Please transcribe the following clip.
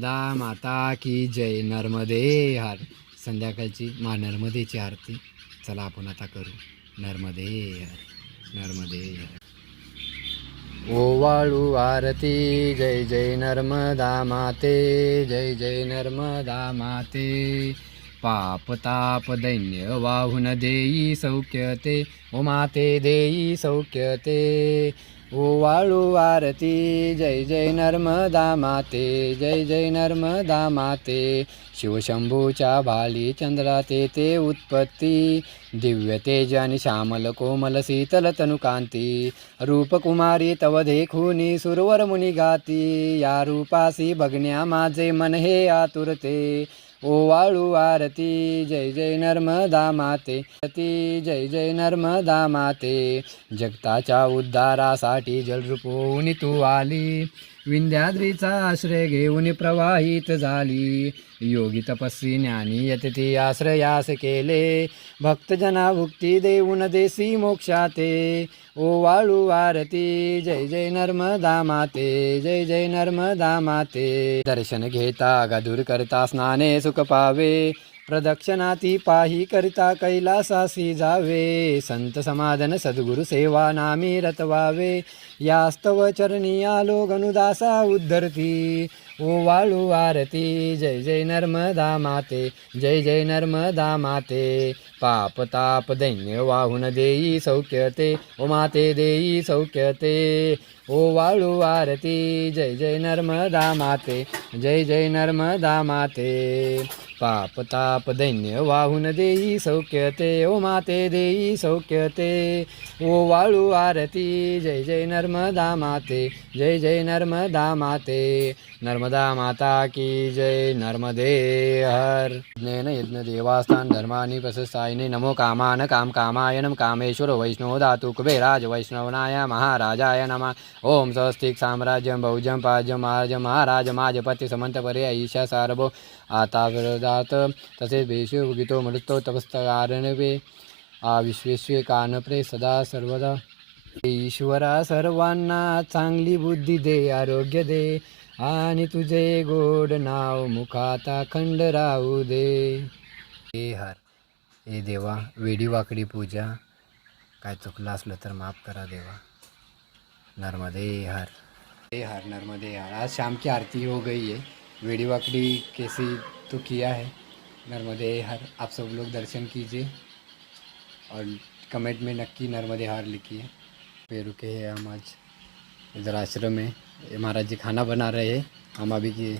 माता की जय. नर्मदे हर. संध्याकाळची नर्मदेची आरती चला आपण आता करू. नर्मदे हर, नर्मदे हर. ओवाळू आरती जय जय नर्मदा माते, जय जय नर्मदा माते. पाप ताप दैन्य वाहून देई सौख्यते, ओ माते देई सौख्यते. ओवाळू आरती जय जय नर्मदा माते, जय जय नर्मदा माते. शिवशंभूच्या भाली चंद्रा ते उत्पत्ती, दिव्य तेज आणि श्यामल कोमल शीतल तनुकांती. रूपकुमारी तव देखुनी सुरवर मुनी गाती, या रूपासी बघण्या माझे मन हे आतुरते. ओवाळू आरती जय जय नर्मदा माते, जय जय नर्मदा माते. जगताच्या उद्धारासाठी जलरूप होऊन तू आली, विंध्याद्रीचा आश्रय घेऊन प्रवाहित झाली. योगी तपस्वी ज्ञानी यतती आश्रयास केले, भक्तजना भुक्ती देऊन देसी मोक्षाते. ओवाळू आरती जय जय नर्मदा माते, जय जय नर्मदा माते. दर्शन घेता गधुर करता स्नाने सुख पावे, प्रदक्षिणाती पाही करिता कैलासासी जावे. संत समाधान सद्गुरु सेवा नामी रतवावे, यास्तव चरणी आलो गनुदासा उद्धरती. ओवाळू आरती जय जय नर्मदा माते, जय जय नर्मदा माते. पाप ताप दैन्य वाहून देई सौख्यते, ओ माते देई सौख्यते. ओवाळू आरती जय जय नर्मदा माते, जय जय नर्मदा माते. पाप ताप दैन्य वाहून देई सौख्यते, ओ माते देई सौख्यते. ओवाळू आरती जय जय नर्मदा माते, जय जय नर्मदा माते. नर्मदा माता की जय. नर्मदे हर. यज्ञेन यज्ञ देवास्थान धर्मानि प्रशस्तायिने नमो कामान काम कामाय नम. कामेश्वर वैष्णव धातु कुबेराज वैष्णवनाय महाराजाय नमः. ओम स्वस्तिक साम्राज्यम बहुजम पाज्यम महाराज महाराज माझपती समंत परे ईशा सारभो आता विरोधात तसेच बेशु गीतो मृतो तपस्तकारणे विश्वेश्वे कानप्रे सदा सर्वदा. ईश्वरा सर्वांना चांगली बुद्धी दे, आरोग्य दे आणि तुझे गोड नाव मुखाता खंड राहू दे. हे हर. हे देवा, वेडी वाकडी पूजा काय चुकलं असलं तर माफ करा देवा. नर्मदे हर. हे हर नर्मदे हर. आज शाम की आरती हो गई है. वेड़ी वाकड़ी कैसी तो किया है. नर्मदे हर. आप सब लोग दर्शन कीजिए और कमेंट में नक्की नर्मदे हर लिखिए. पे रुके हैं हम आज इधर आश्रम में. महाराज जी खाना बना रहे हैं, हम अभी की